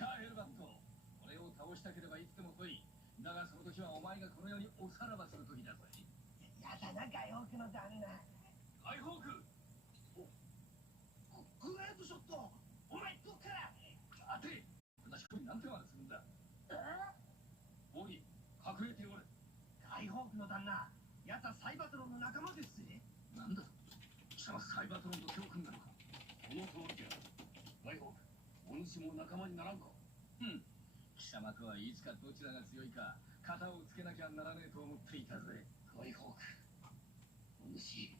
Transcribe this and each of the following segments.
かエルバット、俺を倒したければいつでも来い。だがその時はお前がこの世におさらばする時だぜ。やだな、ガイホークのダメな。ガイホーク、グレートショット、お前どっから。待て、私これなんてまでするんだ。おい、隠れておれ。ガイホークの旦那、やたサイバトロンの仲間ですぜ。なんだ、貴様サイバトロンと手を組んだのか。この通りだ。ガイホーク、お主も仲間にならんか。貴様とはいつかどちらが強いか肩をつけなきゃならねえと思っていたぜ。ガイホーク、お主。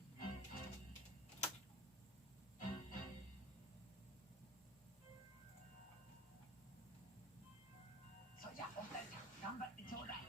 それじゃお二人さん頑張ってちょうだい。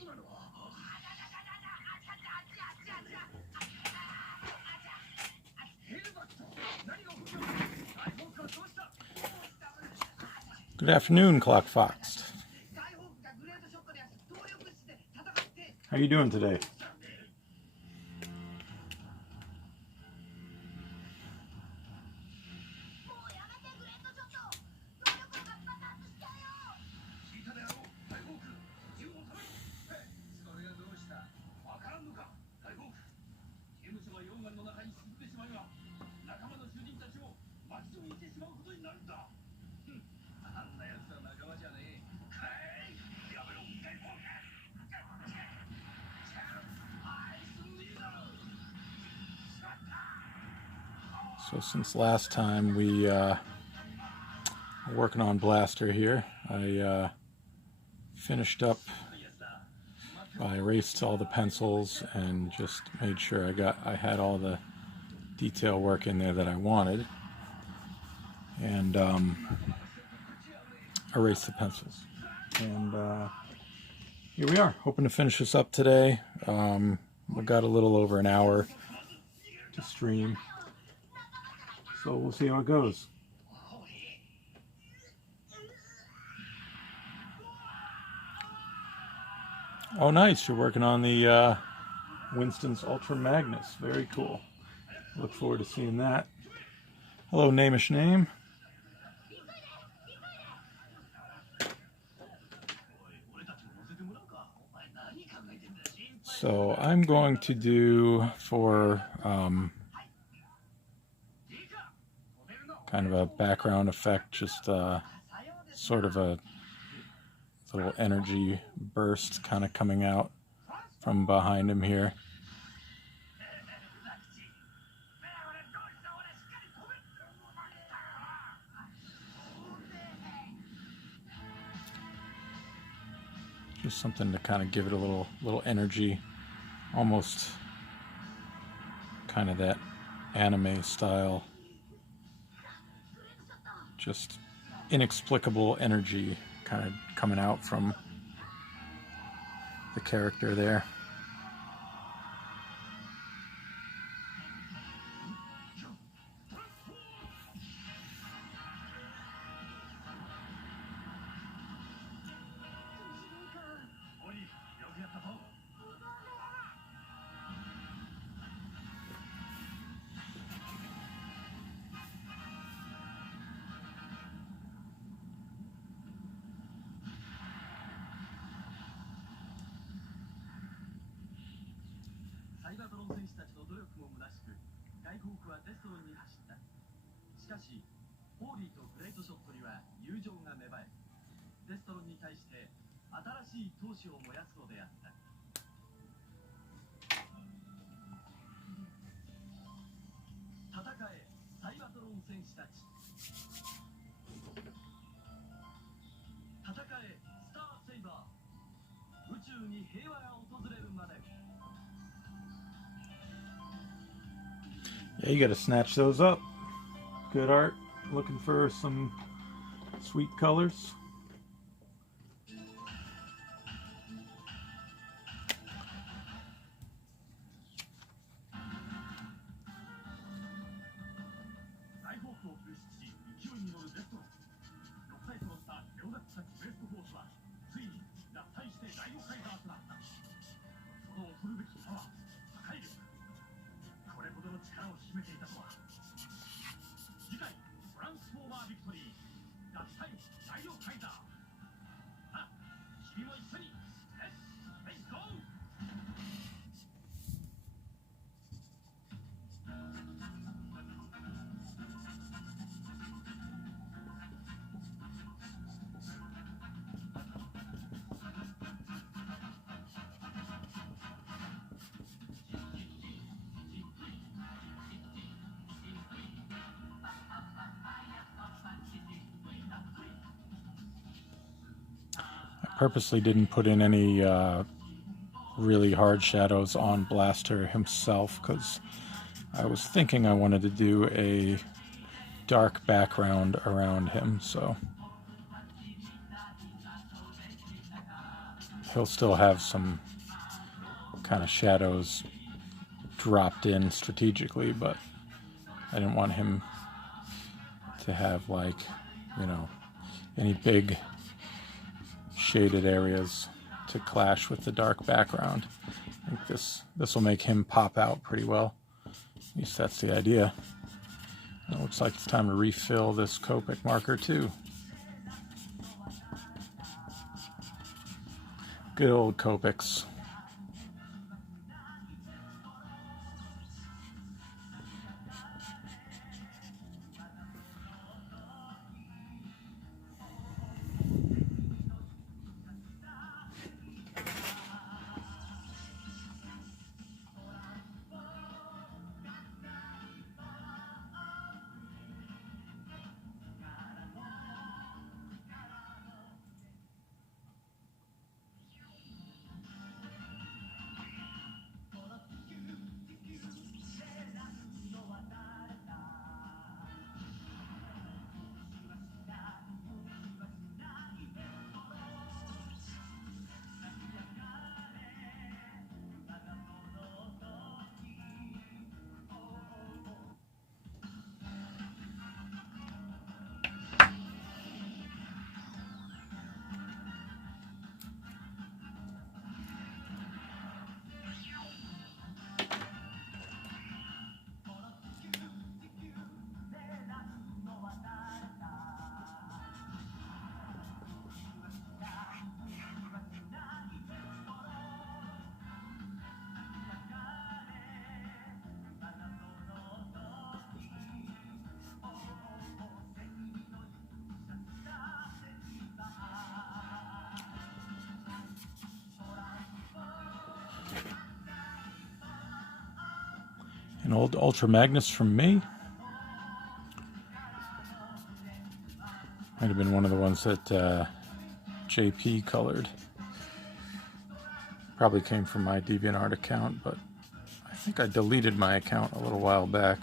今のはヘルバット、何が起きた。ガイホークはどうした。 Good afternoon, Clock Fox. ガイホークがグレートショットで動力室で戦って。 How are you doing today? So since last time we were working on Blaster here, I finished up. I erased all the pencils and just made sure I had all the detail work in there that I wanted, and erased the pencils. And here we are, hoping to finish this up today. We got a little over an hour to stream, so we'll see how it goes. Oh, nice. You're working on the Winston's Ultra Magnus. Very cool. Look forward to seeing that. Hello, Namish Name. So I'm going to do for kind of a background effect, just sort of a little energy burst kind of coming out from behind him here. Just something to kind of give it a little energy, almost kind of that anime style, just inexplicable energy kind of coming out from the character there. たち。戦えスターセイバー。宇宙に平和が訪れるまで。 Yeah, you gotta snatch those up. Good art. Looking for some sweet colors. Purposely didn't put in any really hard shadows on Blaster himself because I was thinking I wanted to do a dark background around him, so he'll still have some kind of shadows dropped in strategically, but I didn't want him to have, like, you know, any big shaded areas to clash with the dark background. I think this will make him pop out pretty well. At least that's the idea. And it looks like it's time to refill this Copic marker too. Good old Copics. An old Ultra Magnus from me. Might have been one of the ones that JP colored. Probably came from my DeviantArt account, but I think I deleted my account a little while back.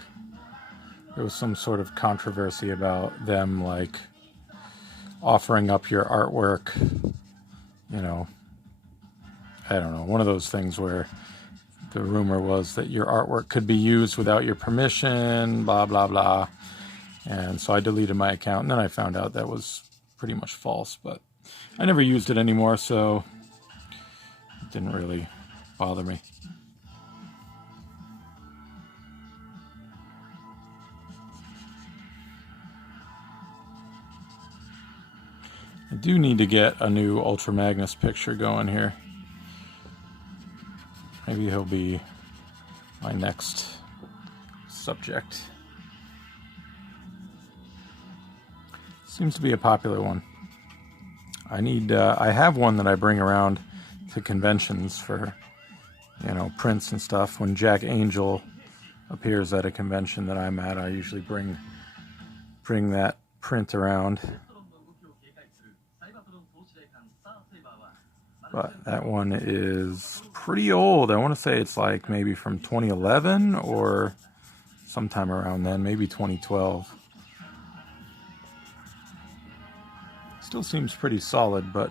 There was some sort of controversy about them, like, offering up your artwork, you know, I don't know, one of those things where the rumor was that your artwork could be used without your permission, blah, blah, blah. And so I deleted my account, and then I found out that was pretty much false, but I never used it anymore, so it didn't really bother me. I do need to get a new Ultra Magnus picture going here. Maybe he'll be my next subject. Seems to be a popular one. I have one that I bring around to conventions for, you know, prints and stuff. When Jack Angel appears at a convention that I'm at, I usually bring bring that print around. But that one is pretty old. I want to say it's like maybe from 2011 or sometime around then, maybe 2012. Still seems pretty solid, but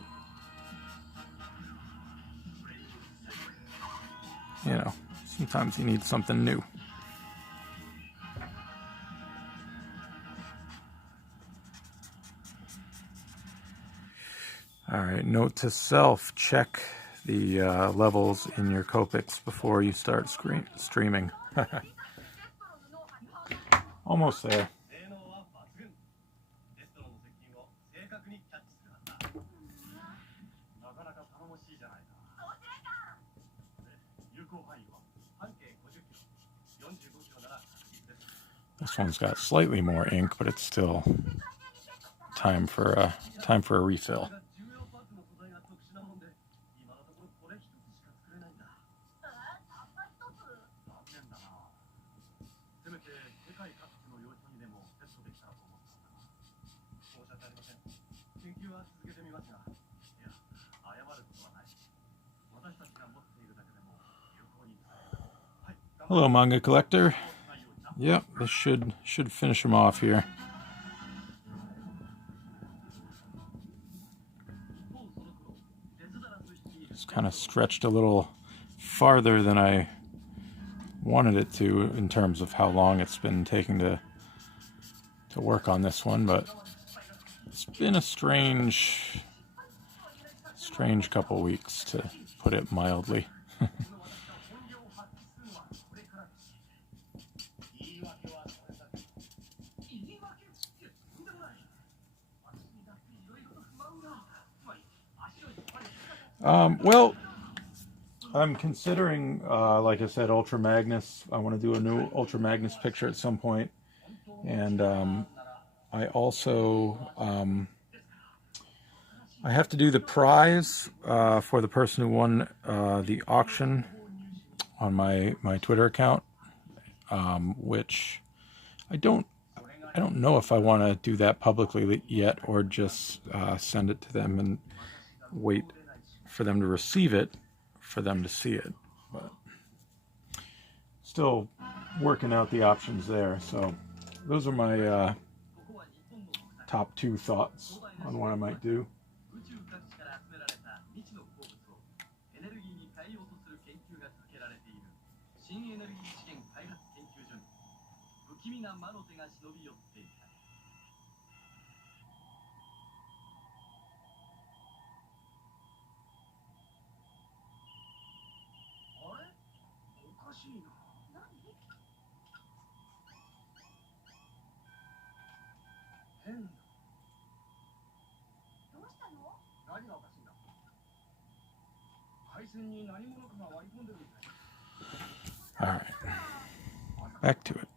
you know, sometimes you need something new. All right, note to self, check the levels in your Copics before you start streaming. Almost there. This one's got slightly more ink, but it's still time for a refill. Hello, manga collector. Yep, this should finish him off here. It's kind of stretched a little farther than I wanted it to in terms of how long it's been taking to work on this one, but it's been a strange couple weeks, to put it mildly. Well, I'm considering, like I said, Ultra Magnus. I want to do a new Ultra Magnus picture at some point. And I also, I have to do the prize for the person who won the auction on my Twitter account, which I don't know if I want to do that publicly yet, or just send it to them and wait for them to receive it, for them to see it. But still working out the options there. So those are my top 2 thoughts on what I might do. All right, back to it.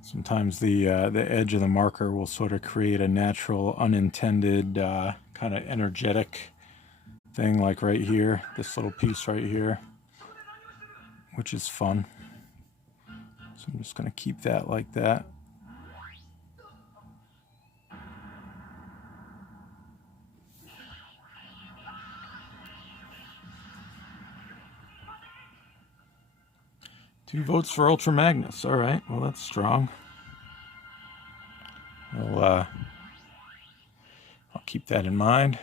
Sometimes the edge of the marker will sort of create a natural, unintended, kind of energetic thing, like right here, this little piece right here, which is fun. So I'm just going to keep that like that. Two votes for Ultra Magnus. All right, well, that's strong. I'll keep that in mind.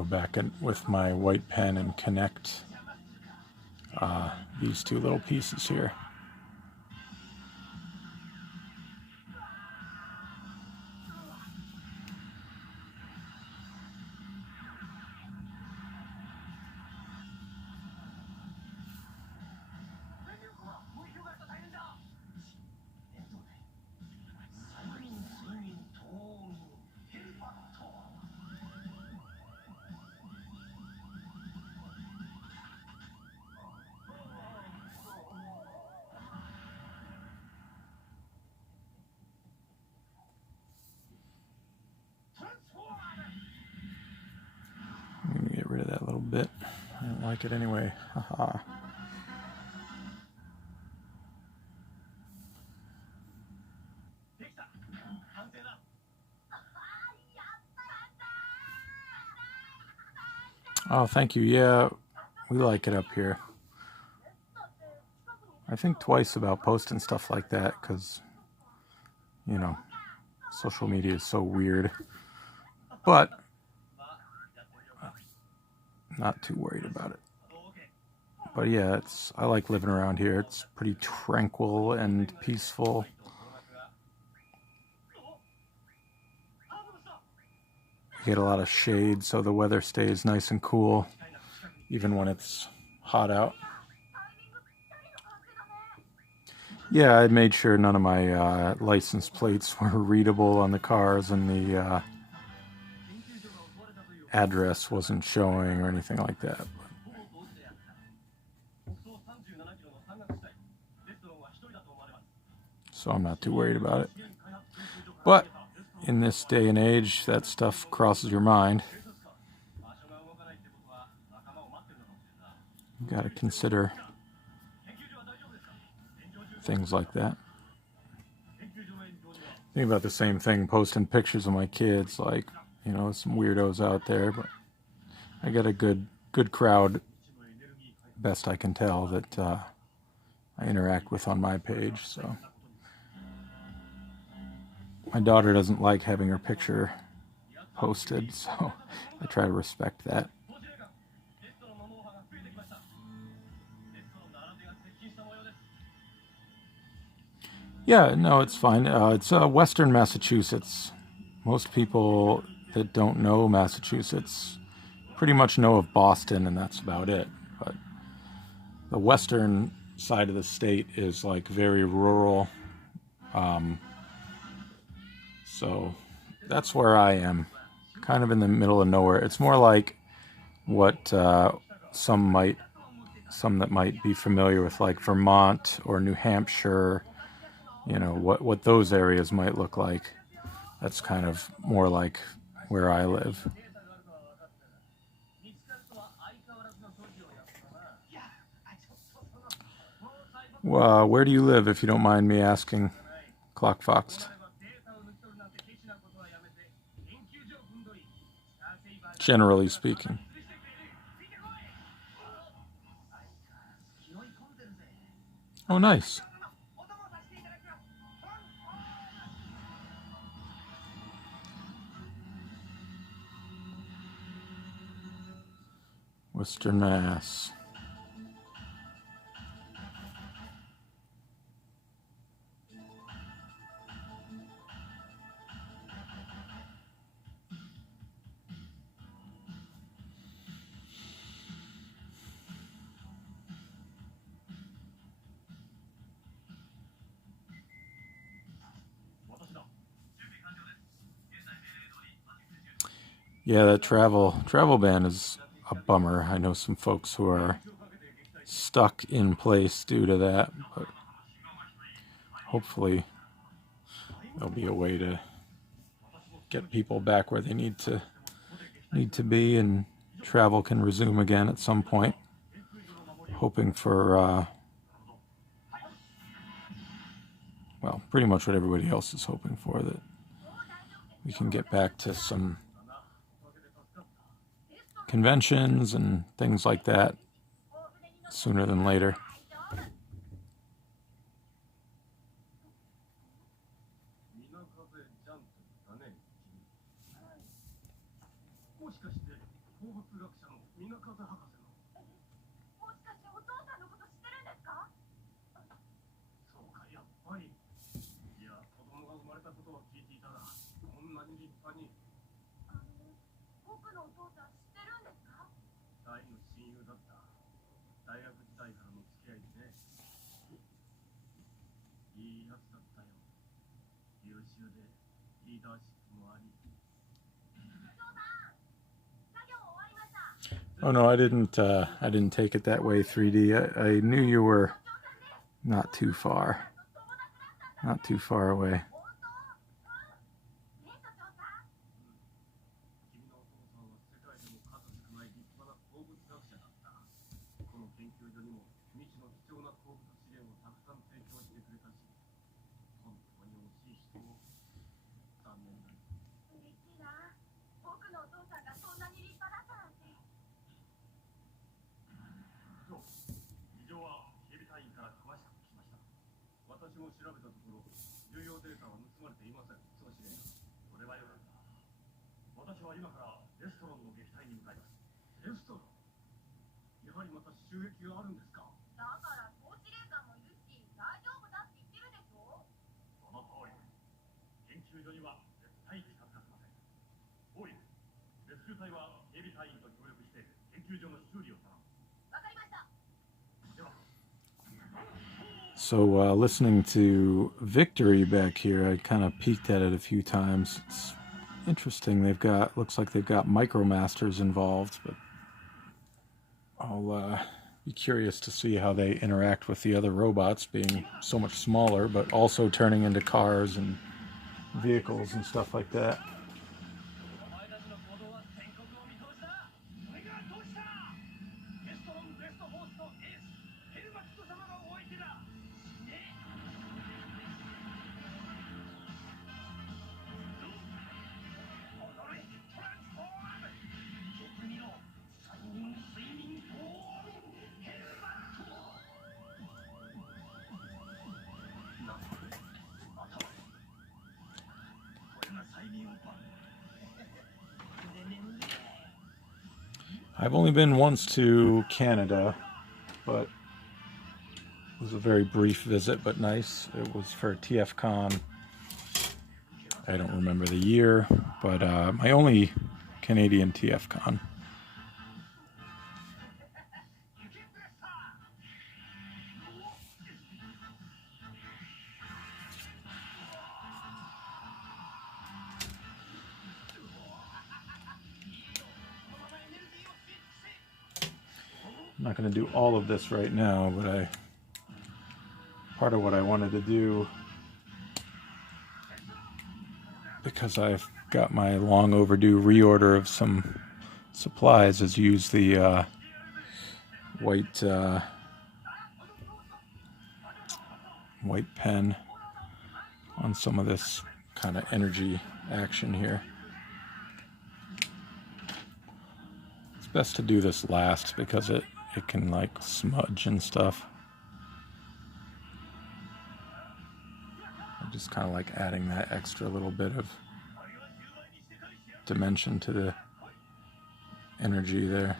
go back in with my white pen and connect these two little pieces here. I'm going to get rid of that little bit. I don't like it anyway. Haha. Oh, thank you. Yeah, we like it up here. I think twice about posting stuff like that because, you know, social media is so weird. But not too worried about it. But yeah, I like living around here. It's pretty tranquil and peaceful. You get a lot of shade, so the weather stays nice and cool, even when it's hot out. Yeah, I made sure none of my license plates were readable on the cars, and the address wasn't showing or anything like that. So I'm not too worried about it. But in this day and age, that stuff crosses your mind. You got to consider things like that. Think about the same thing, posting pictures of my kids, like, you know, some weirdos out there, but I got a good crowd, best I can tell, that I interact with on my page. So my daughter doesn't like having her picture posted, so I try to respect that. Yeah, no, it's fine. It's Western Massachusetts. Most people that don't know Massachusetts pretty much know of Boston, and that's about it. But the western side of the state is like very rural. So that's where I am, kind of in the middle of nowhere. It's more like what some that might be familiar with, like Vermont or New Hampshire. You know, what those areas might look like. That's kind of more like where I live. Well, where do you live, if you don't mind me asking, Clockfoxed? Generally speaking. Oh, nice. Western Mass. Yeah, that travel ban is a bummer. I know some folks who are stuck in place due to that, but hopefully there'll be a way to get people back where they need to be, and travel can resume again at some point. Hoping for well, pretty much what everybody else is hoping for, that we can get back to some conventions and things like that sooner than later. 鉱物学者の皆方博士の。もしかしてお父さんのこと知ってるんですか？そうか、やっぱり。いや、子供が生まれたことは聞いていたが、こんなに立派に。僕のお父さん知ってるんですか？大の親友だった。大学時代からの付き合いでね。いいやつだったよ。優秀でリーダーシップもあり。Oh no, I didn't take it that way, 3D. I knew you were not too far away. 君のお父さんは世界でも数少ない立派な鉱物学者だった。この研究所にも未知の貴重な鉱物資源をたくさん提供してくれたし、本当に惜しい人を。残念だ。嬉しいな。僕のお父さんがそんなに立派だったなんて。事情は警備隊員から詳しく聞きました。私も調べたところ、重要データは盗まれていません。その指令。それはよかった。私は今からレストランの撃退に向かいます。レストラン？やはりまた襲撃があるんですか？だから総司令官もいるし大丈夫だって言ってるでしょ。その通り。研究所には絶対近づかせません。おい、レスキュー隊は警備隊員と協力して研究所の修理を頼む。わかりました。では。So listening to Victory back here, I kind of peeked at it a few times. It's interesting. Looks like they've got MicroMasters involved, but I'll be curious to see how they interact with the other robots, being so much smaller, but also turning into cars and vehicles and stuff like that. お前たちの行動は全国を見通しだ。それがどうした？ゲストロンベストフォースのエース、ヘルマット様のお相手だ。ね。踊れ、トランスフォーム。決意の三人睡眠フォーム、ヘルマット。なんだこれ。頭。これが催眠音波。I've only been once to Canada, but it was a very brief visit, but nice. It was for TFCon. I don't remember the year, but my only Canadian TFCon. I'm not going to do all of this right now, but part of what I wanted to do, because I've got my long overdue reorder of some supplies, is use the white pen on some of this kind of energy action here. It's best to do this last because it can like smudge and stuff. I'm just kind of like adding that extra little bit of dimension to the energy there.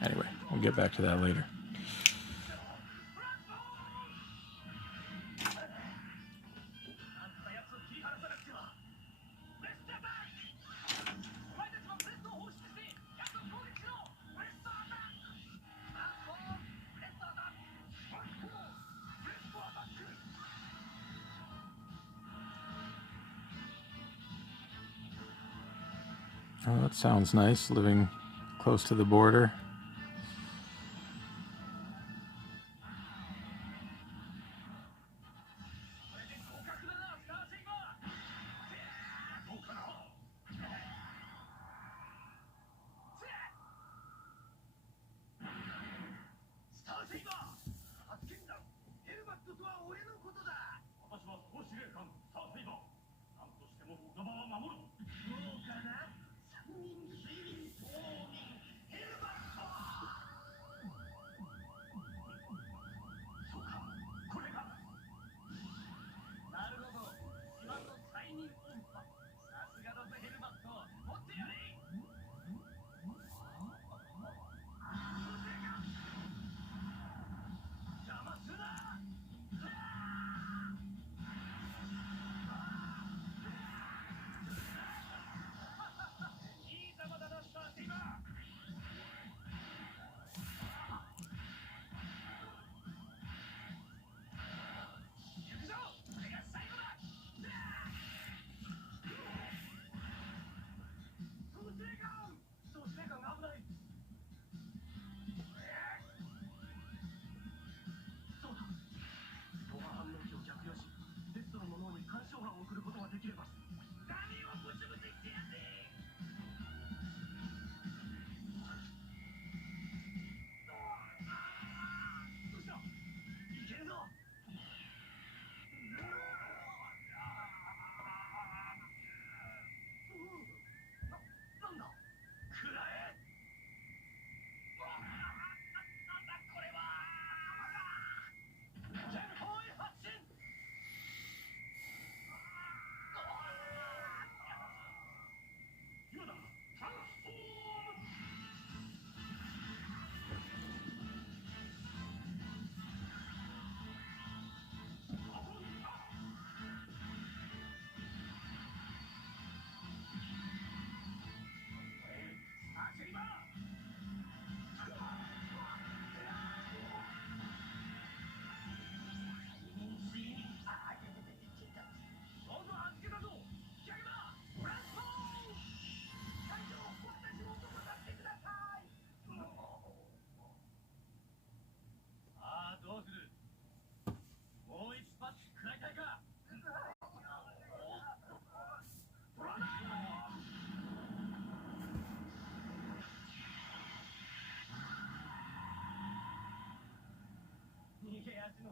Anyway, we'll get back to that later. Oh, that sounds nice, living close to the border.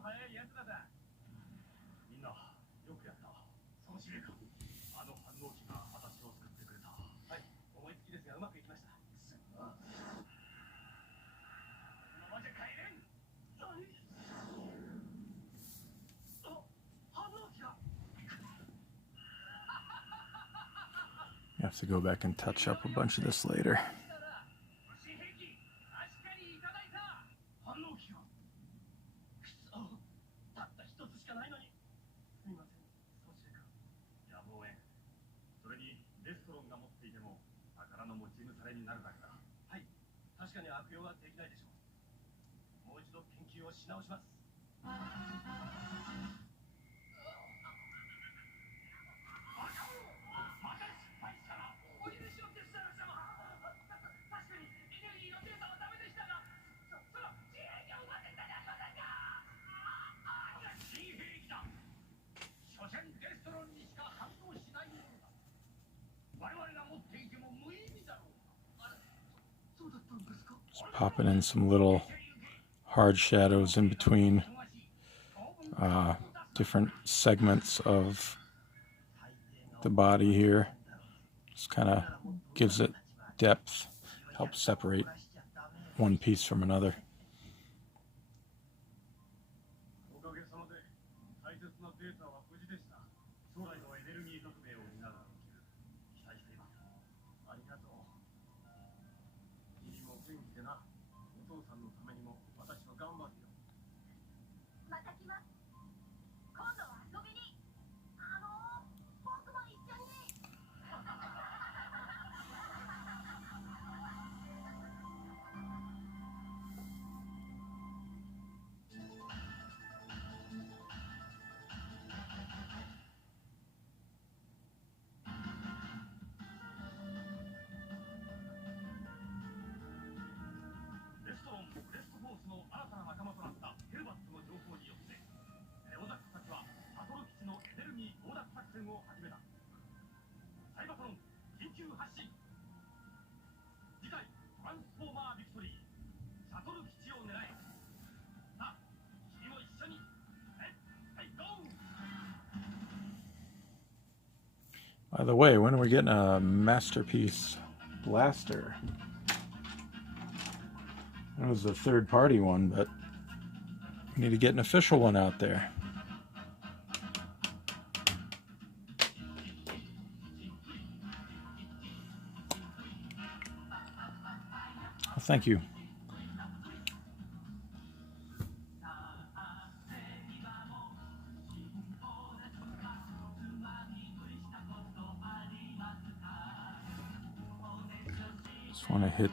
早いやつらだ。みんな、よくやった。総司令官、あの反応機が私を救ってくれた。はい、思いつきですがうまくいきました。このままじゃ帰れん。反応機が。 You have to go back and touch up a bunch of this later. たった一つしかないのに。すみません、総司令官。やむをえん。それにレストロンが持っていても宝の持ち腐れになるだけだ。はい、確かに悪用はできないでしょう。もう一度研究をし直します。Just popping in some little hard shadows in between different segments of the body here. Just kind of gives it depth, helps separate one piece from another. おかげさまで大切なデータは無事でした。将来のエネルギー革命を担う期待しています。ありがとう。君も元気でな。お父さんのためにも私は頑張るよ。また来ます。今度は遊びに。僕も一緒に。レストフォースの新たな仲間となったヘルバットの情報によってネオザックたちはサトル基地のエネルギー強奪作戦を始めた。サイバトロン緊急発進。次回トランスフォーマービクトリー、サトル基地を狙え。さあ君も一緒に。はいゴー。 By the way, when are we getting a masterpiece blaster? It was a third-party one, but we need to get an official one out there. Oh, thank you. Just want to hit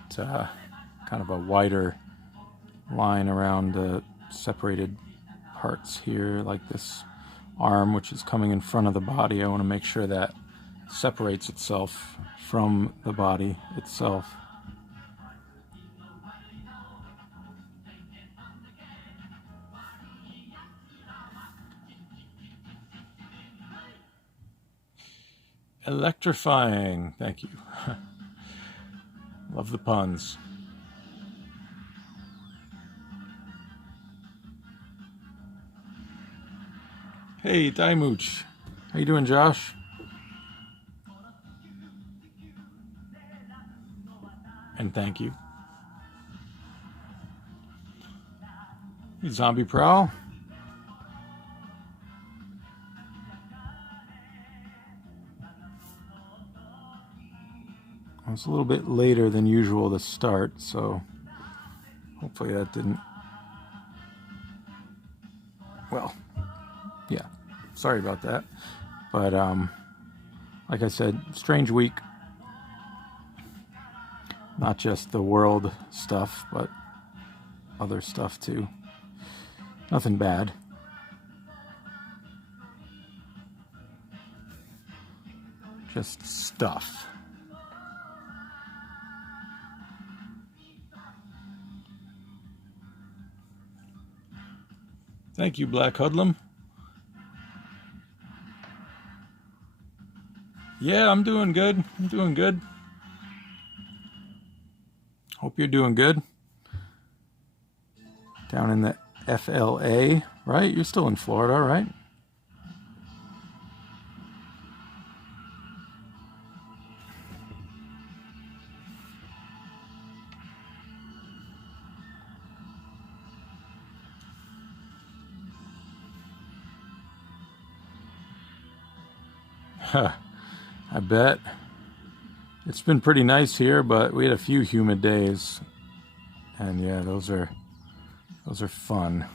kind of a wider line around the separated parts here, like this arm, which is coming in front of the body. I want to make sure that separates itself from the body itself. Electrifying. Thank you. Love the puns. Hey, Daimooch. How you doing, Josh? And thank you. Hey, Zombie Prowl. It's a little bit later than usual to start, so hopefully that didn't... Well, yeah, sorry about that. But like I said, strange week. Not just the world stuff, but other stuff too. Nothing bad. Just stuff. Thank you, Black Hoodlum. Yeah, I'm doing good. I'm doing good. Hope you're doing good. Down in the FLA, Right? You're still in Florida, right? I bet. It's been pretty nice here, but we had a few humid days. And yeah, those are fun.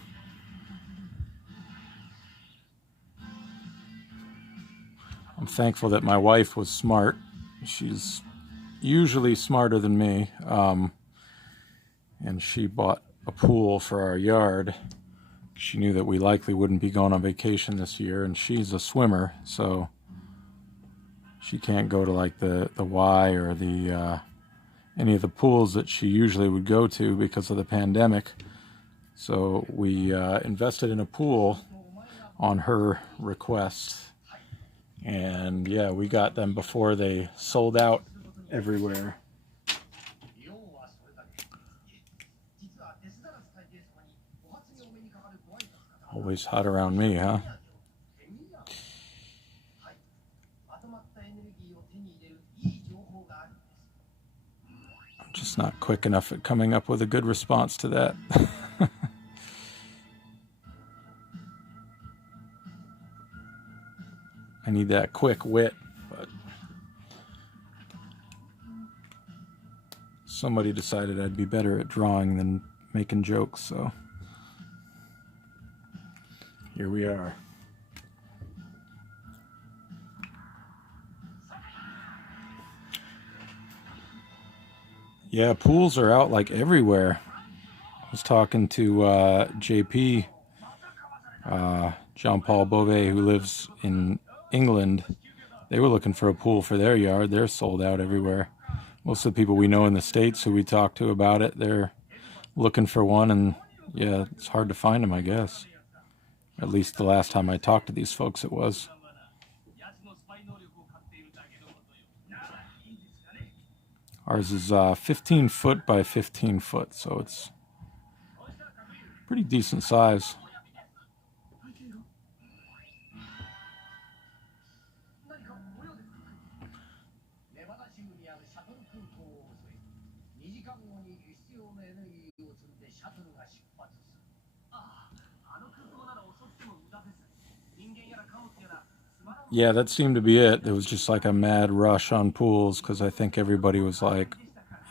I'm thankful that my wife was smart. She's usually smarter than me. And she bought a pool for our yard. She knew that we likely wouldn't be going on vacation this year, and she's a swimmer, so she can't go to like the Y or the any of the pools that she usually would go to because of the pandemic. So we invested in a pool on her request, and yeah, we got them before they sold out everywhere. Always hot around me, huh? I'm just not quick enough at coming up with a good response to that. I need that quick wit, but somebody decided I'd be better at drawing than making jokes, so here we are. Yeah, pools are out like everywhere. I was talking to JP, Jean-Paul Beauvais, who lives in England. They were looking for a pool for their yard. They're sold out everywhere. Most of the people we know in the States who we talk to about it, they're looking for one, and yeah, it's hard to find them, I guess. At least the last time I talked to these folks, it was. Ours is 15 foot by 15 foot, so it's pretty decent size. Yeah, that seemed to be it. There was just like a mad rush on pools because I think everybody was like,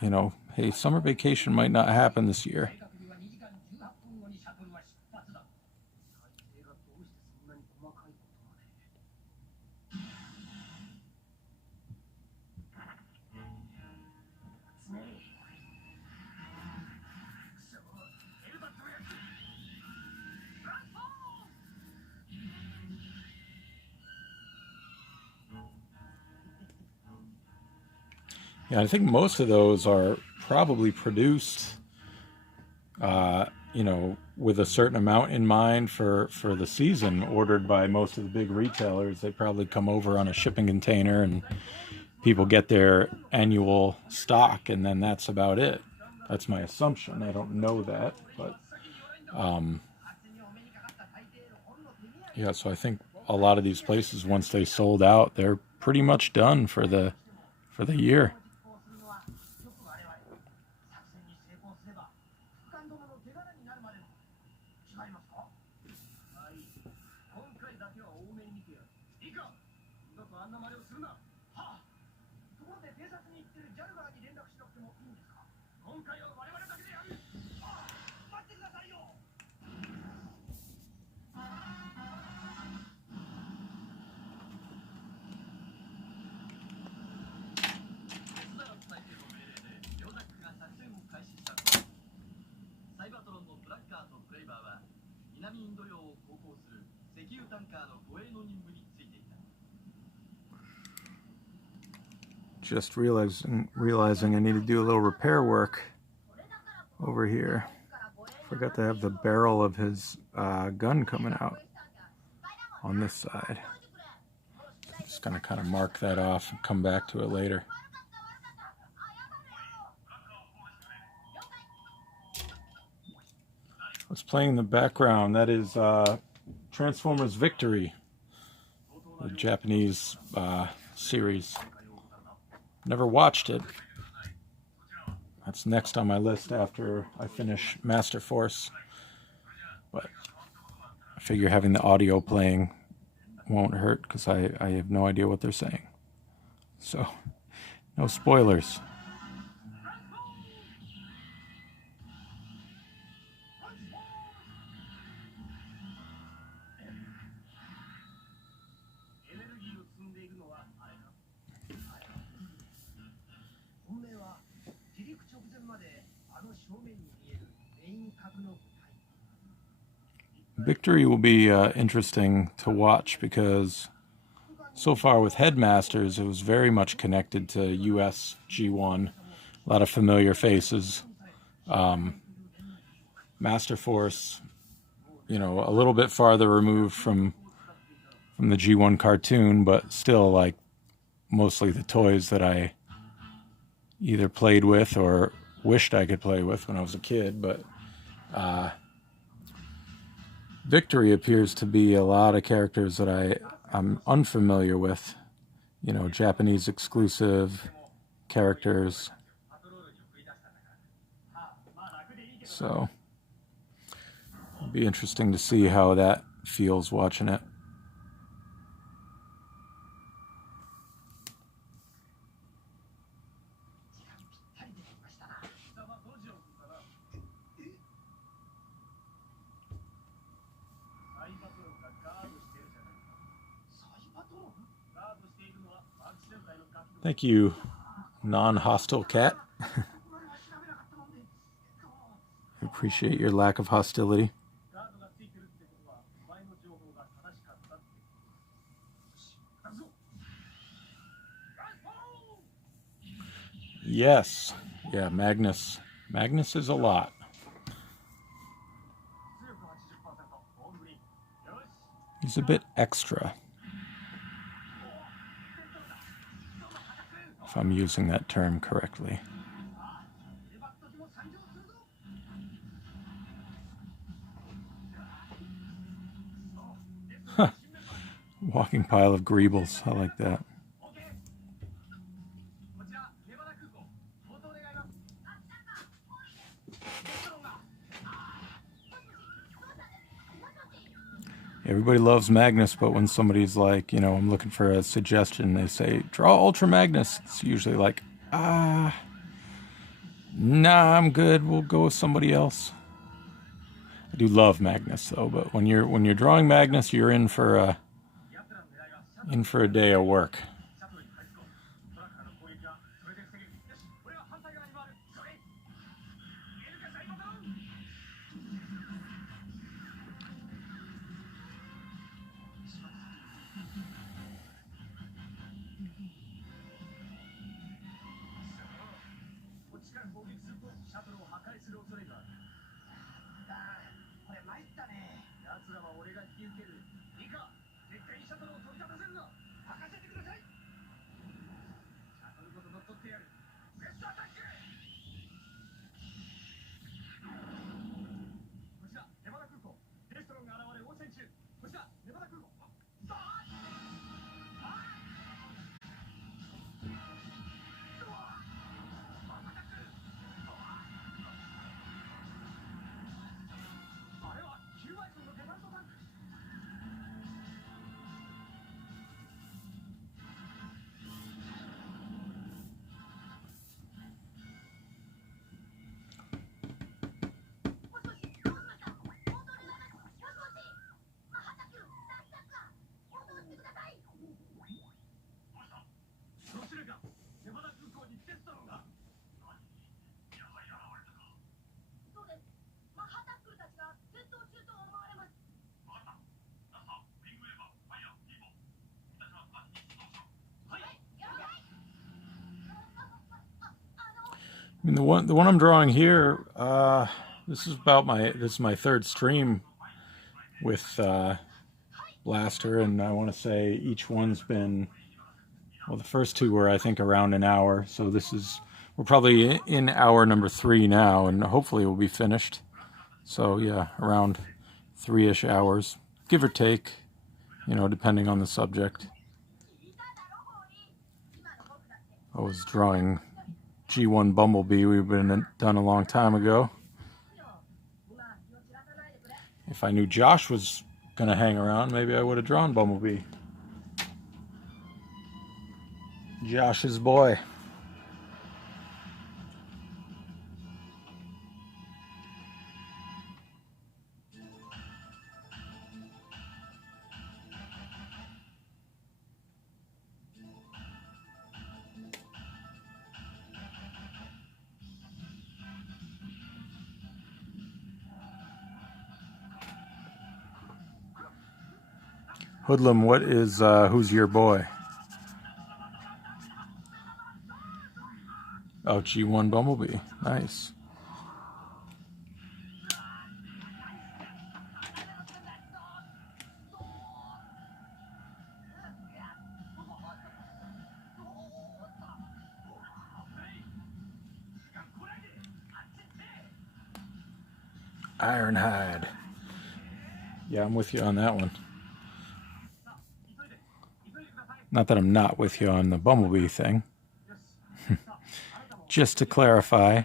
you know, hey, summer vacation might not happen this year. Yeah, I think most of those are probably produced, you know, with a certain amount in mind for the season, ordered by most of the big retailers. They probably come over on a shipping container and people get their annual stock, and then that's about it. That's my assumption. I don't know that, but yeah, so I think a lot of these places, once they sold out, they're pretty much done for the year. Just realizing I need to do a little repair work over here. Forgot to have the barrel of his gun coming out on this side. Just gonna kind of mark that off and come back to it later. What's playing in the background? That is Transformers Victory, the Japanese series. Never watched it. That's next on my list after I finish Master Force. But I figure having the audio playing won't hurt because I have no idea what they're saying. So, no spoilers. Victory will be interesting to watch because so far with Headmasters it was very much connected to US G1. A lot of familiar faces. Master Force, you know, a little bit farther removed from the G1 cartoon, but still like mostly the toys that I either played with or wished I could play with when I was a kid. But Victory appears to be a lot of characters that I'm unfamiliar with, you know, Japanese exclusive characters. So it'll be interesting to see how that feels watching it. Thank you, non-hostile cat. I appreciate your lack of hostility. Yes. Yeah, Magnus. Magnus is a lot. He's a bit extra, if I'm using that term correctly. Huh. Walking pile of greebles. I like that. Everybody loves Magnus, but when somebody's like, you know, I'm looking for a suggestion, they say, draw Ultra Magnus. It's usually like, nah, I'm good. We'll go with somebody else. I do love Magnus though, but when you're drawing Magnus, you're in for a day of work. I mean, the one I'm drawing here, this is my third stream with Blaster, and I want to say each one's been, well, the first two were I think around an hour, so we're probably in hour number 3 now, and hopefully we'll be finished. So yeah, around 3-ish hours, give or take, you know, depending on the subject. I was drawing G1 Bumblebee. We've been done a long time ago. If I knew Josh was gonna hang around, maybe I would have drawn Bumblebee. Josh's boy. Hoodlum, what is, who's your boy? Oh, G1 Bumblebee. Nice. Ironhide. Yeah, I'm with you on that one. Not that I'm not with you on the Bumblebee thing. Just to clarify.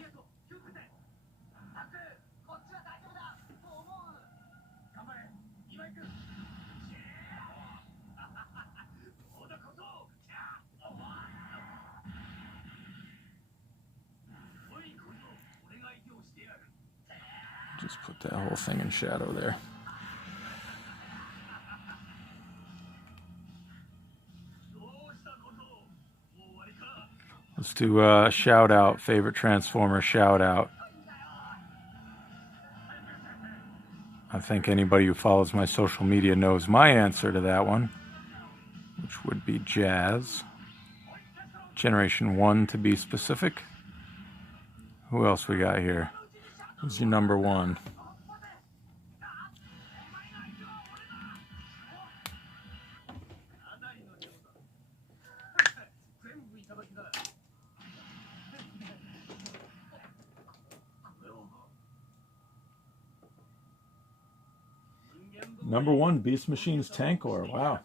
Just put that whole thing in shadow there. Let's do a shout out, favorite Transformer shout out. I think anybody who follows my social media knows my answer to that one, which would be Jazz. Generation 1 to be specific. Who else we got here? Who's your number one? Number one, Beast Machine's Tankor. Wow.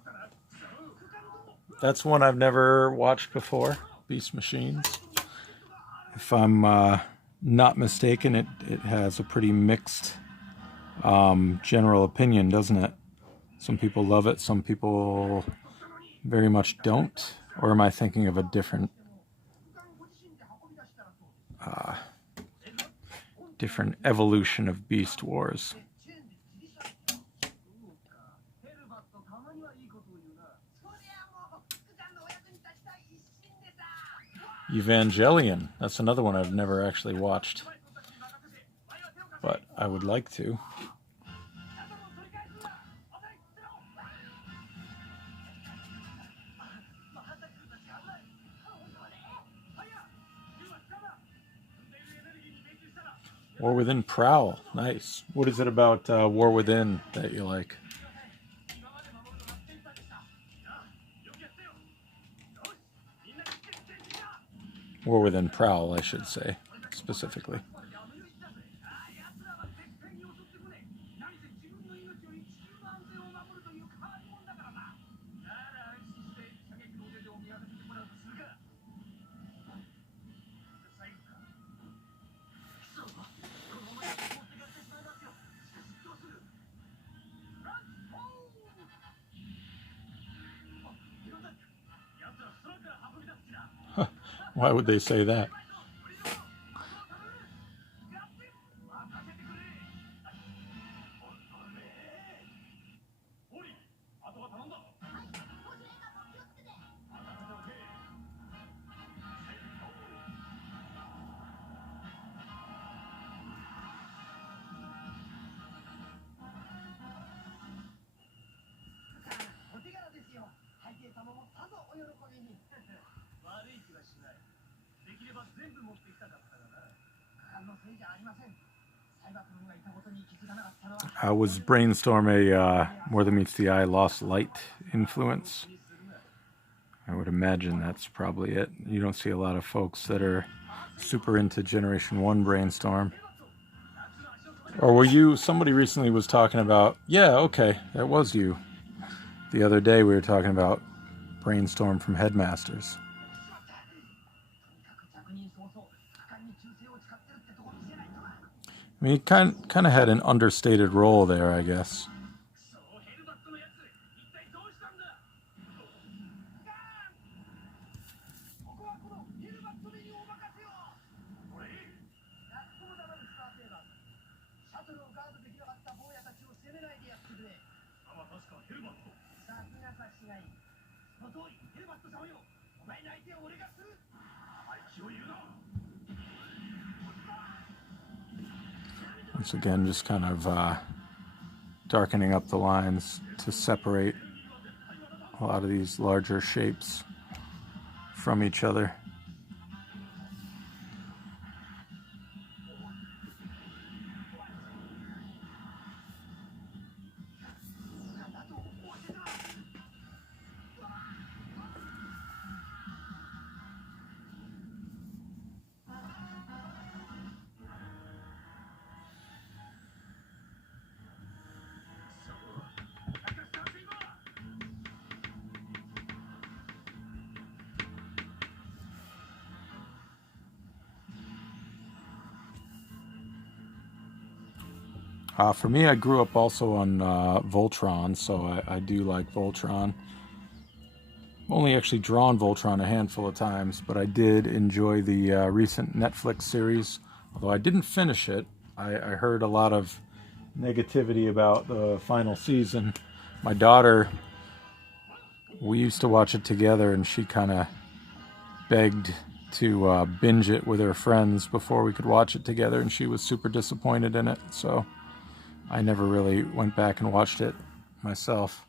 That's one I've never watched before, Beast Machines. If I'm not mistaken, it has a pretty mixed general opinion, doesn't it? Some people love it, some people very much don't. Or am I thinking of a different different evolution of Beast Wars? Evangelion. That's another one I've never actually watched, but I would like to. War Within Prowl. Nice. What is it about War Within that you like? War Within Prowl, I should say, specifically. Why would they say that? Was Brainstorm a More Than Meets the Eye Lost Light influence? I would imagine that's probably it. You don't see a lot of folks that are super into Generation 1 Brainstorm. Or were you, somebody recently was talking about, yeah, okay, that was you. The other day we were talking about Brainstorm from Headmasters. 着任早々果敢に忠誠を誓ってるってとこ見せないとな。 I mean, he kind of had an understated role there, I guess. そうヘルバットのやつ一体どうしたんだ。ここはこのヘルバットメにお任せを。これやっとも黙るスターセーバー。シャトルをガードできなかった坊やたちを責めないでやってくれ。あ、確かヘルバット。さすが察しがいい。その通りヘルバット様よ。お前の相手は俺がする。生意気を言うな。 Once again, just kind of darkening up the lines to separate a lot of these larger shapes from each other. For me, I grew up also on Voltron, so I do like Voltron. I've only actually drawn Voltron a handful of times, but I did enjoy the recent Netflix series. Although I didn't finish it, I heard a lot of negativity about the final season. My daughter, we used to watch it together, and she kind of begged to binge it with her friends before we could watch it together, and she was super disappointed in it, so I never really went back and watched it myself.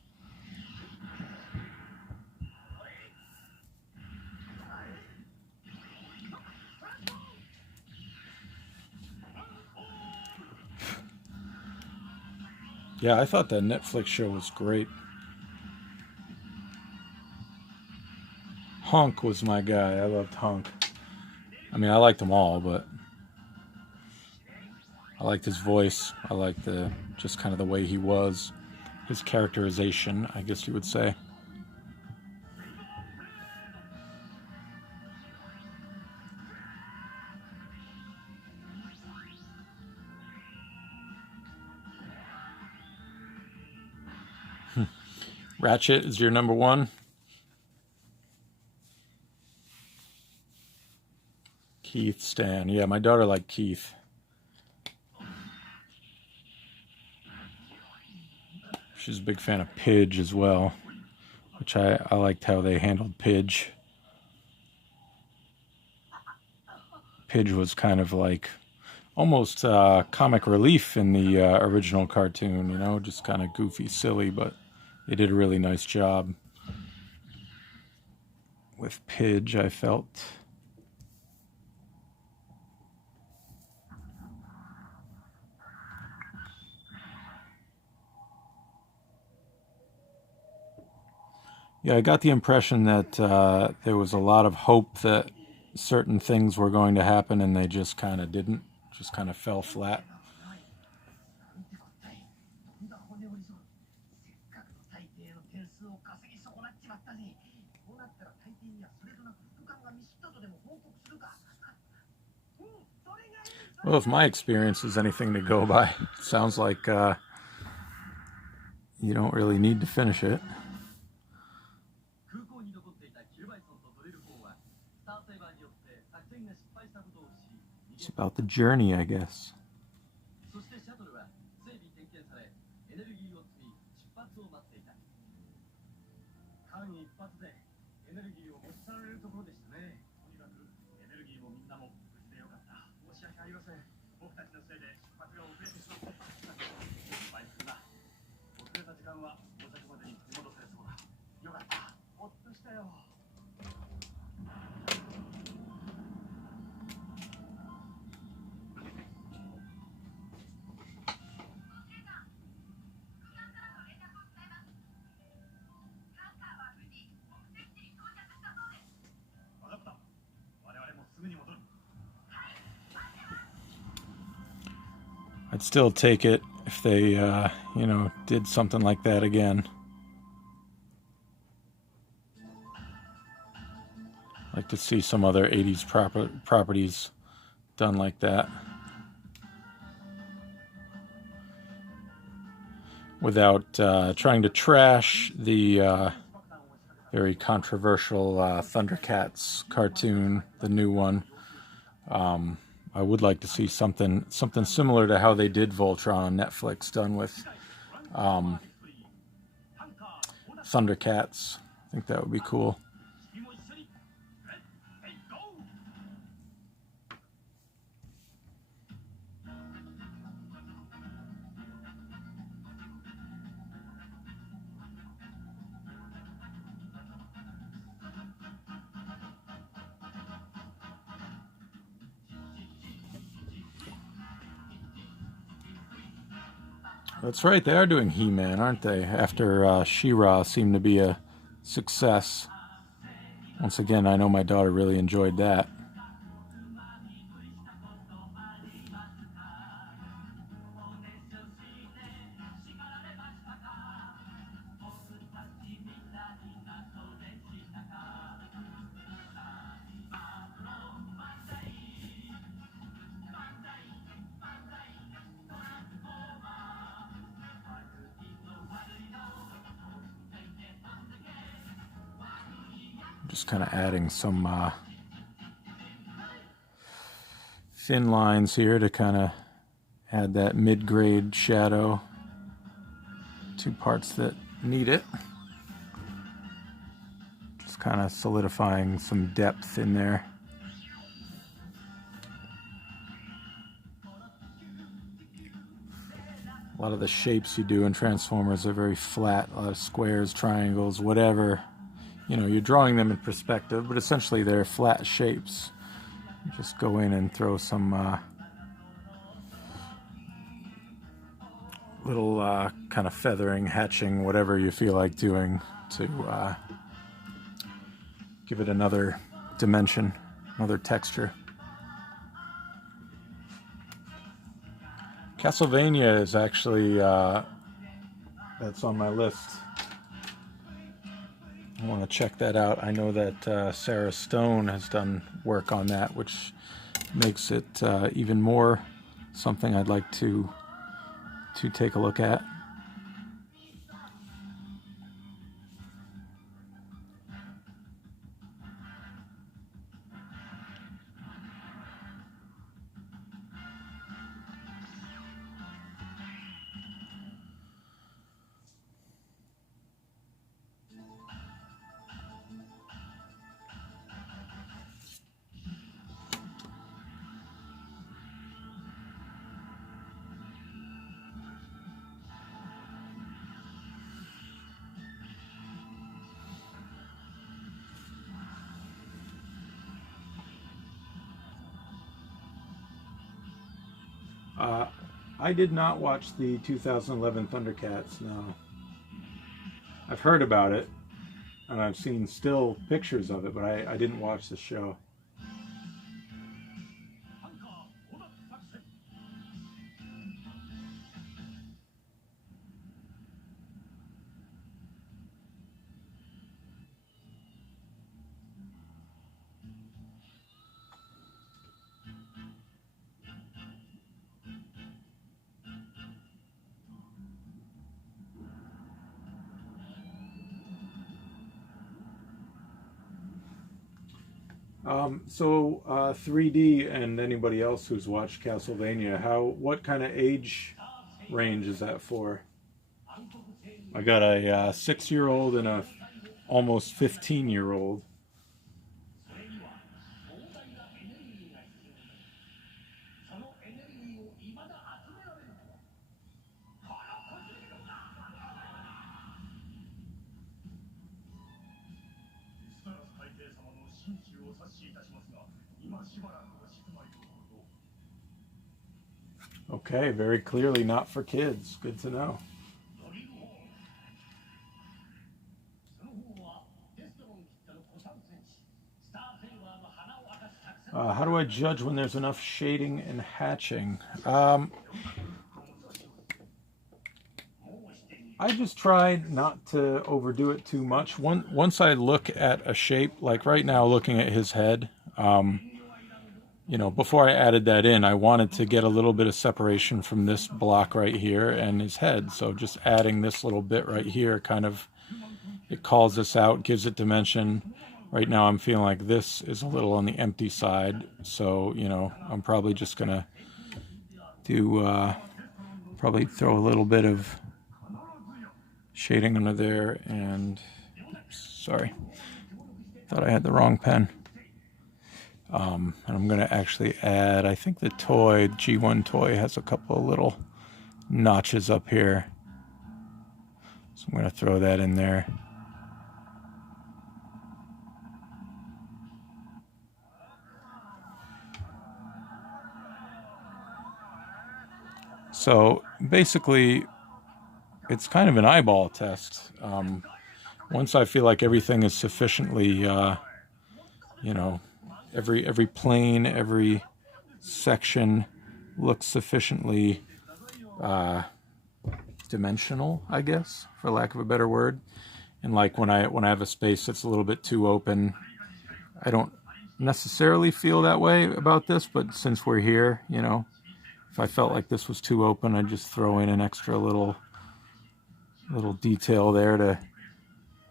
Yeah, I thought that Netflix show was great. Hunk was my guy. I loved Hunk. I mean, I liked them all, but I liked his voice. I liked just kind of the way he was. His characterization, I guess you would say. Ratchet is your number one? Keith, Stan. Yeah, my daughter liked Keith. She's a big fan of Pidge as well, which I liked how they handled Pidge. Pidge was kind of like almost comic relief in the original cartoon, you know, just kind of goofy, silly, but they did a really nice job with Pidge, I felt. Yeah, I got the impression that there was a lot of hope that certain things were going to happen, and they just kind of didn't, just kind of fell flat. Well, if my experience is anything to go by, it sounds like you don't really need to finish it. It's about the journey, I guess. I'd still take it if they, you know, did something like that again. I'd like to see some other 80s properties done like that, without trying to trash the very controversial Thundercats cartoon, the new one. I would like to see something similar to how they did Voltron on Netflix, done with Thundercats. I think that would be cool. That's right, they are doing He-Man, aren't they? After She-Ra seemed to be a success. Once again, I know my daughter really enjoyed that. Just kind of adding some thin lines here to kind of add that mid-grade shadow. Two parts that need it. Just kind of solidifying some depth in there. A lot of the shapes you do in Transformers are very flat, a lot of squares, triangles, whatever. You know, you're drawing them in perspective, but essentially they're flat shapes. You just go in and throw some little kind of feathering, hatching, whatever you feel like doing to give it another dimension, another texture. Castlevania is actually, that's on my list. I want to check that out. I know that Sarah Stone has done work on that, which makes it even more something I'd like to take a look at. I did not watch the 2011 Thundercats, no. I've heard about it, and I've seen still pictures of it, but I didn't watch the show. So 3D and anybody else who's watched Castlevania, what kind of age range is that for? I got a 6-year-old and a almost 15-year-old. Okay, very clearly not for kids. Good to know. How do I judge when there's enough shading and hatching? I just try not to overdo it too much. Once I look at a shape, like right now looking at his head, you know, before I added that in, I wanted to get a little bit of separation from this block right here and his head. So just adding this little bit right here kind of, it calls this out, gives it dimension. Right now I'm feeling like this is a little on the empty side. So, you know, I'm probably just going to do, probably throw a little bit of shading under there, and sorry, thought I had the wrong pen. And I'm going to actually add, I think the toy, G1 toy, has a couple of little notches up here. So I'm going to throw that in there. So basically, it's kind of an eyeball test. Once I feel like everything is sufficiently, you know, every plane, every section looks sufficiently dimensional, I guess, for lack of a better word. And like when I have a space that's a little bit too open, I don't necessarily feel that way about this, but since we're here, you know, if I felt like this was too open, I'd just throw in an extra little detail there to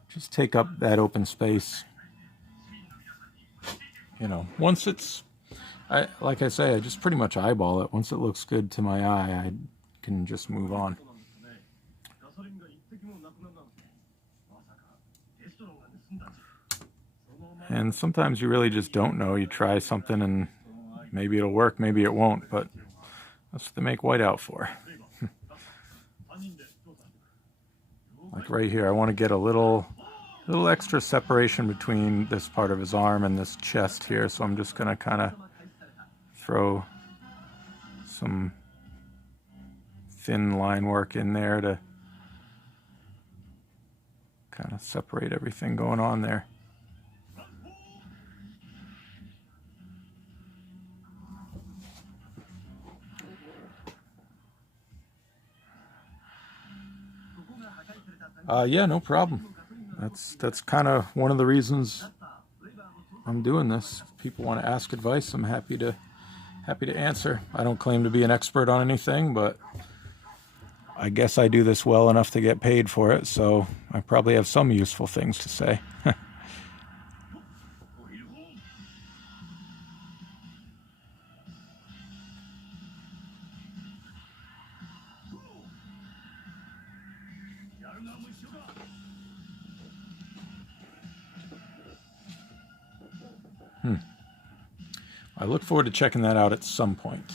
just take up that open space. You know, once it's, like I say, I just pretty much eyeball it. Once it looks good to my eye, I can just move on. And sometimes you really just don't know. You try something and maybe it'll work, maybe it won't, but that's what they make whiteout for. Like right here, I want to get a little extra separation between this part of his arm and this chest here, so I'm just going to kind of throw some thin line work in there to kind of separate everything going on there. Yeah, no problem. That's kind of one of the reasons I'm doing this. If people want to ask advice, I'm happy to answer. I don't claim to be an expert on anything, but I guess I do this well enough to get paid for it, so I probably have some useful things to say. I look forward to checking that out at some point.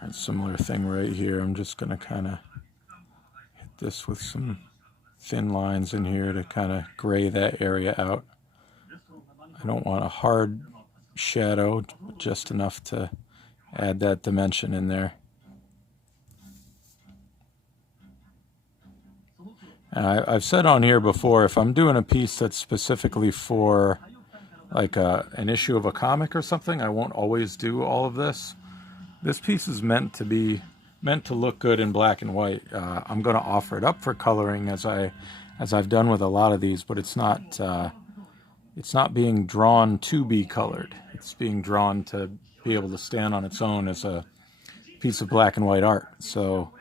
And similar thing right here. I'm just going to kind of hit this with some thin lines in here to kind of gray that area out. I don't want a hard shadow, just enough to add that dimension in there. And I've said on here before, if I'm doing a piece that's specifically for like an issue of a comic or something, I won't always do all of this. This piece is meant to look good in black and white. I'm going to offer it up for coloring as I've done with a lot of these, but it's not being drawn to be colored. It's being drawn to be able to stand on its own as a piece of black and white art. So,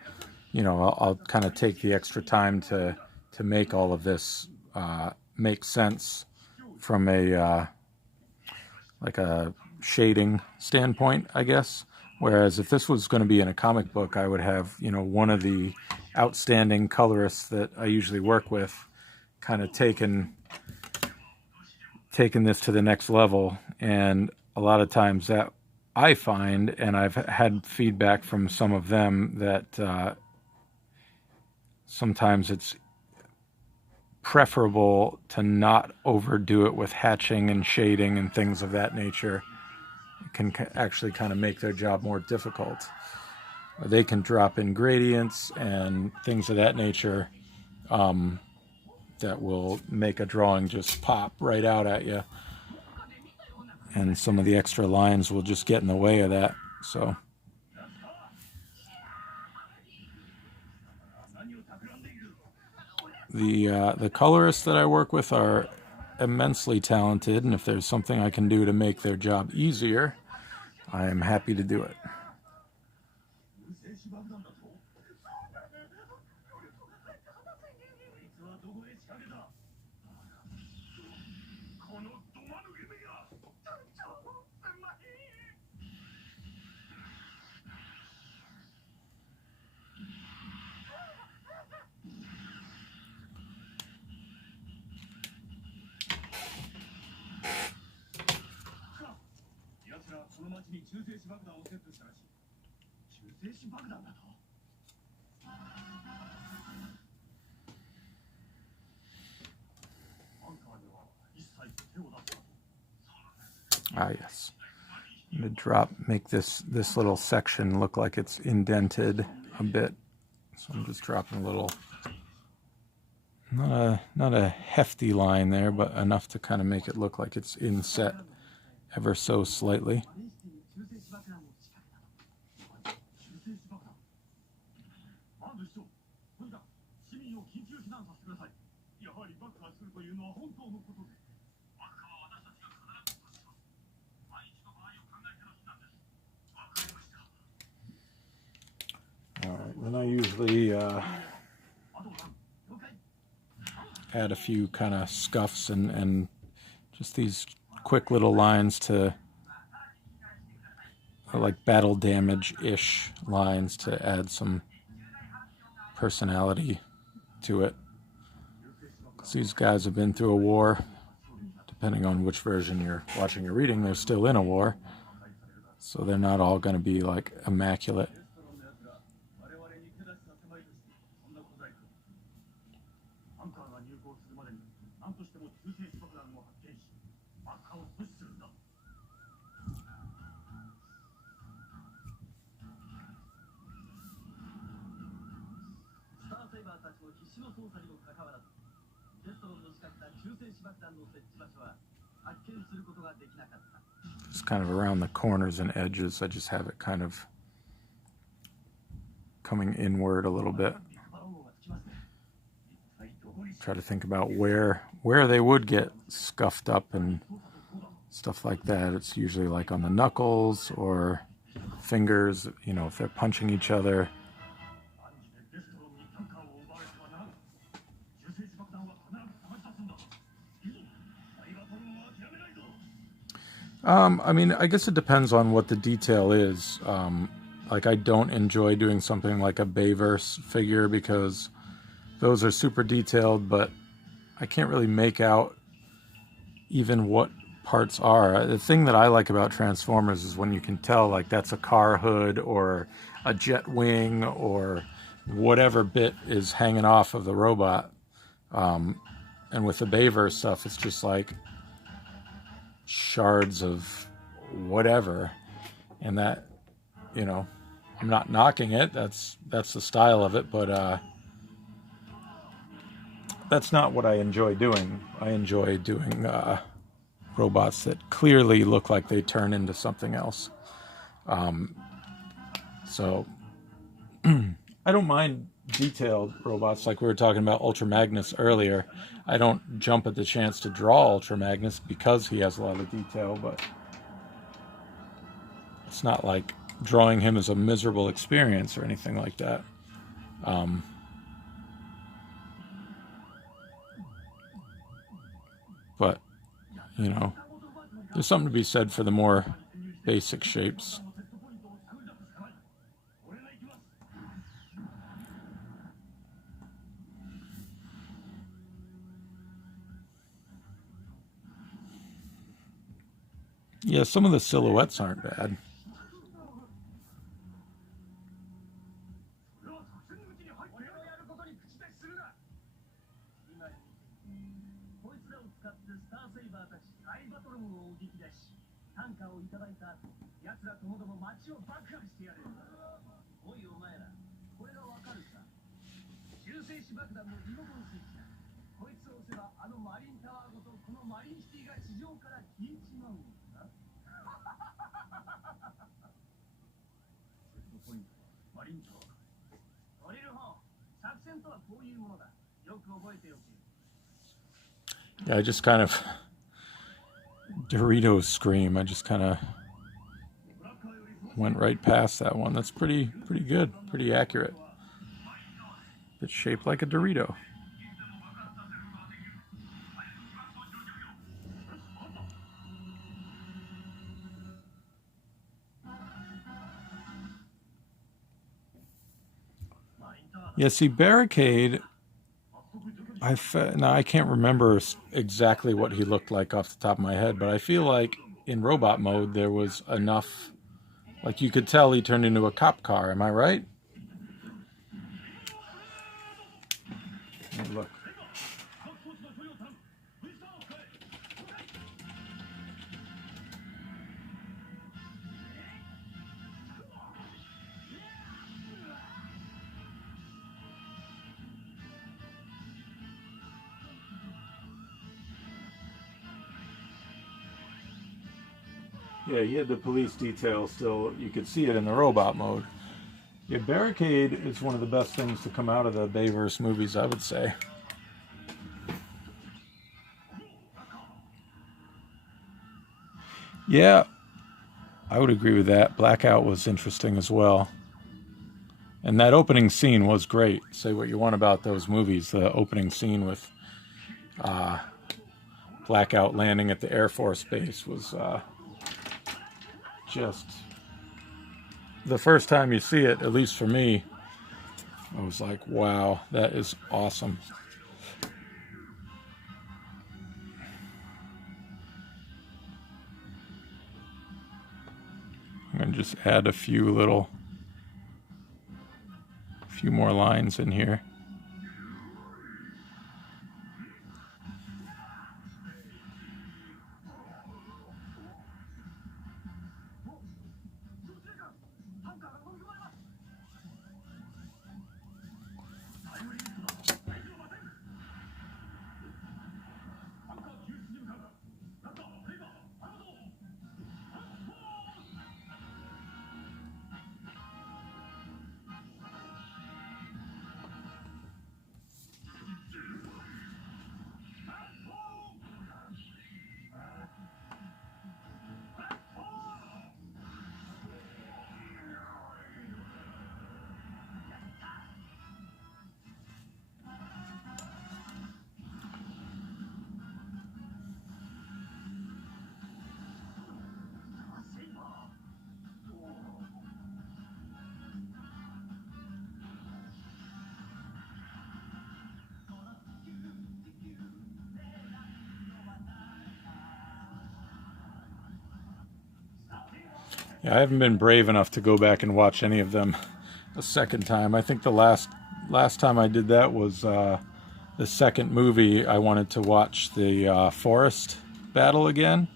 you know, I'll kind of take the extra time to make all of this make sense from a like a shading standpoint, I guess. Whereas if this was going to be in a comic book, I would have, you know, one of the outstanding colorists that I usually work with kind of taken this to the next level. And a lot of times that I find, and I've had feedback from some of them, that sometimes it's preferable to not overdo it with hatching and shading and things of that nature. It can actually kind of make their job more difficult. They can drop in gradients and things of that nature that will make a drawing just pop right out at you. And some of the extra lines will just get in the way of that. So the colorists that I work with are immensely talented, and if there's something I can do to make their job easier, I am happy to do it. 静止爆弾だとこいつはどこへ仕掛けたこのドマ抜け目が団長すんません奴らはこの町に中性子爆弾をセットしたらしい中性子爆弾だと Ah, yes. I'm gonna make this little section look like it's indented a bit. So I'm just dropping a little, not a hefty line there, but enough to kind of make it look like it's inset ever so slightly. Alright, then I usually add a few kind of scuffs and just these quick little lines to, like battle damage-ish lines to add some personality to it. Because these guys have been through a war. Depending on which version you're watching or reading, they're still in a war. So they're not all going to be like immaculate. Just kind of around the corners and edges, I just have it kind of coming inward a little bit. Try to think about where they would get scuffed up and stuff like that. It's usually like on the knuckles or fingers, you know, if they're punching each other. I mean, I guess it depends on what the detail is. Like, I don't enjoy doing something like a Bayverse figure because those are super detailed, but I can't really make out even what parts are. The thing that I like about Transformers is when you can tell, like, that's a car hood or a jet wing or whatever bit is hanging off of the robot. And with the Bayverse stuff, it's just like shards of whatever, and that, you know, I'm not knocking it, that's the style of it, but that's not what I enjoy doing. I enjoy doing robots that clearly look like they turn into something else. So I don't mind detailed robots like we were talking about Ultra Magnus earlier. I don't jump at the chance to draw Ultra Magnus because he has a lot of detail, but it's not like drawing him is a miserable experience or anything like that. But, you know, there's something to be said for the more basic shapes. Yeah, some of the silhouettes aren't bad. ただいた後、奴らともども街を爆破してやる。おいお前ら、これがわかるか？中性子爆弾のリモコンスイッチだ。こいつを押せばあのマリンタワーごとこのマリンシティが地上から消えちまうんだ。セットポイントはマリンタワー。降りる方、作戦とはこういうものだ。よく覚えておけ。Yeah, I just kind of Doritos scream. I just kind of went right past that one. That's pretty good, pretty accurate. It's shaped like a Dorito. Yeah, see, Barricade, now I can't remember exactly what he looked like off the top of my head, but I feel like in robot mode there was enough, like you could tell he turned into a cop car. Am I right? Look. Yeah, he had the police detail still. You could see it in the robot mode. Yeah, Barricade is one of the best things to come out of the Bayverse movies, I would say. Yeah, I would agree with that. Blackout was interesting as well. And that opening scene was great. Say what you want about those movies. The opening scene with Blackout landing at the Air Force Base was just... The first time you see it, at least for me, I was like, wow, that is awesome. I'm going to just add a few more lines in here. Yeah, I haven't been brave enough to go back and watch any of them a second time. I think the last time I did that was the second movie. I wanted to watch the forest battle again.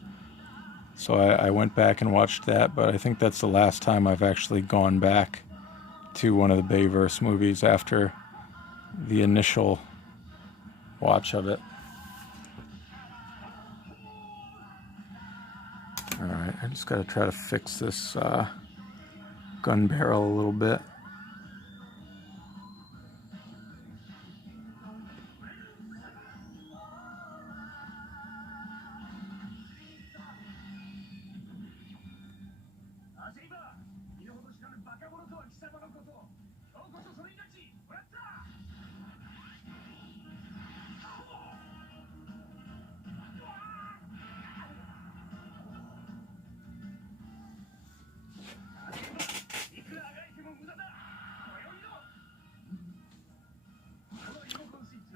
So I went back and watched that, but I think that's the last time I've actually gone back to one of the Bayverse movies after the initial watch of it. Alright, I just gotta try to fix this gun barrel a little bit.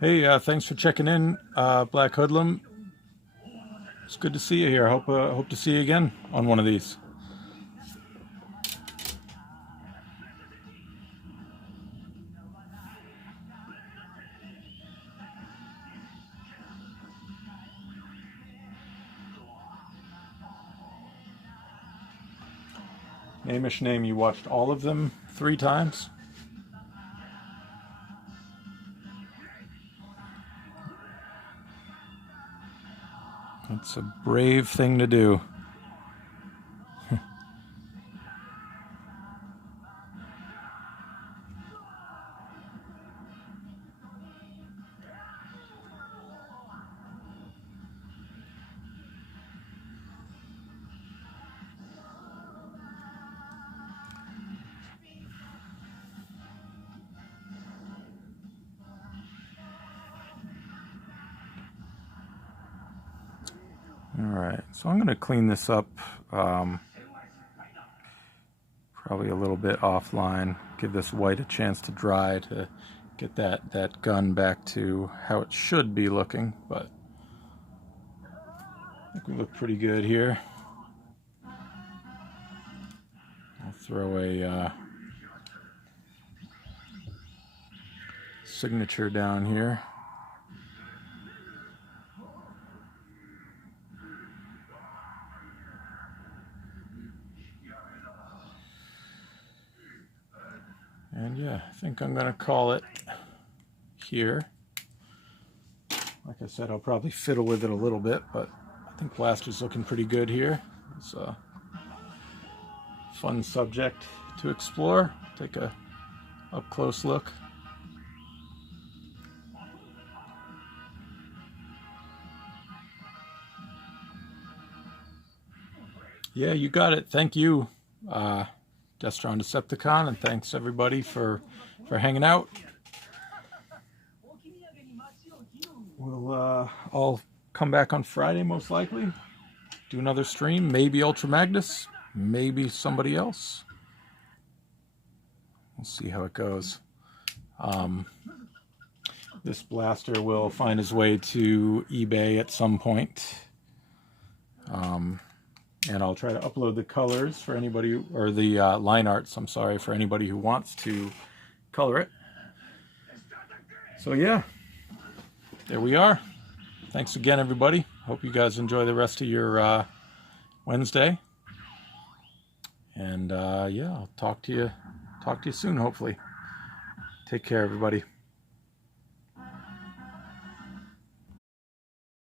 Hey, thanks for checking in, Black Hoodlum. It's good to see you here. Hope to see you again on one of these. Amish name, you watched all of them 3 times? It's a brave thing to do. Alright, so I'm going to clean this up probably a little bit offline, give this white a chance to dry to get that gun back to how it should be looking, but I think we look pretty good here. I'll throw a signature down here. And yeah, I think I'm going to call it here. Like I said, I'll probably fiddle with it a little bit, but I think Blaster's looking pretty good here. It's a fun subject to explore. Take a up-close look. Yeah, you got it. Thank you, Destron Decepticon, and thanks everybody for hanging out. I'll come back on Friday most likely, do another stream, maybe Ultra Magnus, maybe somebody else. We'll see how it goes. This blaster will find his way to eBay at some point. And I'll try to upload the colors for anybody, or the line arts, I'm sorry, for anybody who wants to color it. So yeah, there we are. Thanks again, everybody. Hope you guys enjoy the rest of your Wednesday. And yeah, I'll talk to you soon, hopefully. Take care, everybody.